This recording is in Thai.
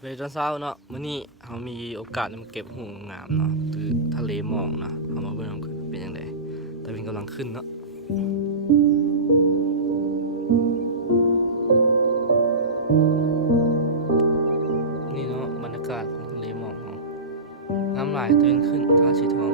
สวัสดีตอนเช้าเนาะมื้อนี้เรามีโอกาสได้มาเก็บหูงามเนาะคือทะเลหมอกเนาะเรามาเบิ่งกันเป็นจังไดแต่เป็นกำลังขึ้นเนาะนี่เนาะบรรยากาศของทะเลหมอกเราน้ำไหลตื่นขึ้นท่าสีทอง